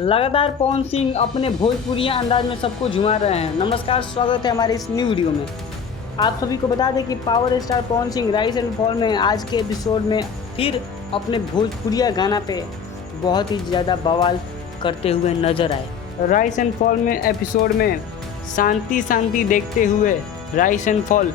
लगातार पवन सिंह अपने भोजपुरिया अंदाज में सबको झुमा रहे हैं। नमस्कार, स्वागत है हमारे इस न्यू वीडियो में। आप सभी को बता दें कि power star Pawan Singh rise and fall में आज के एपिसोड में फिर अपने भोजपुरिया गाना पे बहुत ही ज़्यादा बवाल करते हुए नजर आए। राइज एंड फॉल में एपिसोड में शांति देखते हुए राइज एंड फॉल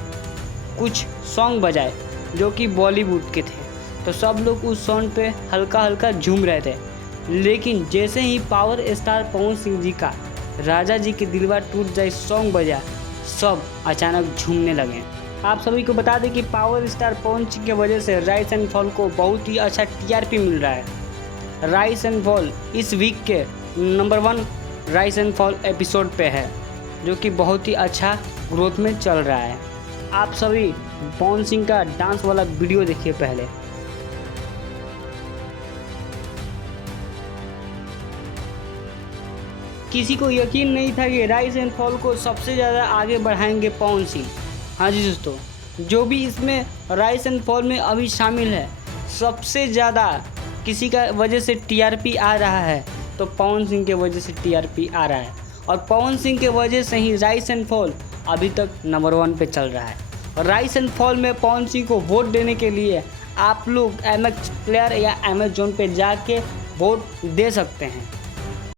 कुछ सॉन्ग बजाए जो कि बॉलीवुड के थे, तो सब लोग उस सॉन्ग पे हल्का झूम रहे थे। लेकिन जैसे ही पावर स्टार पवन सिंह जी का राजा जी के दिलवा टूट जाए सॉन्ग बजा, सब अचानक झूमने लगे। आप सभी को बता दें कि पावर स्टार पवन सिंह की वजह से राइज एंड फॉल को बहुत ही अच्छा टीआरपी मिल रहा है। राइज एंड फॉल इस वीक के number 1 rise and fall episode पे है, जो कि बहुत ही अच्छा ग्रोथ में चल रहा है। आप सभी पवन सिंह का डांस वाला वीडियो देखिए पहले। किसी को यकीन नहीं था कि राइज एंड फॉल को सबसे ज़्यादा आगे बढ़ाएंगे पवन सिंह। हाँ जी दोस्तों, जो भी इसमें राइज एंड फॉल में अभी शामिल है, सबसे ज़्यादा किसी का वजह से टीआरपी आ रहा है तो पवन सिंह के वजह से टीआरपी आ रहा है, और पवन सिंह के वजह से ही राइज एंड फॉल अभी तक नंबर 1 पे चल रहा है। राइज एंड फॉल में पवन सिंह को वोट देने के लिए आप लोग MX प्लेयर या अमेजोन पे जाके वोट दे सकते हैं।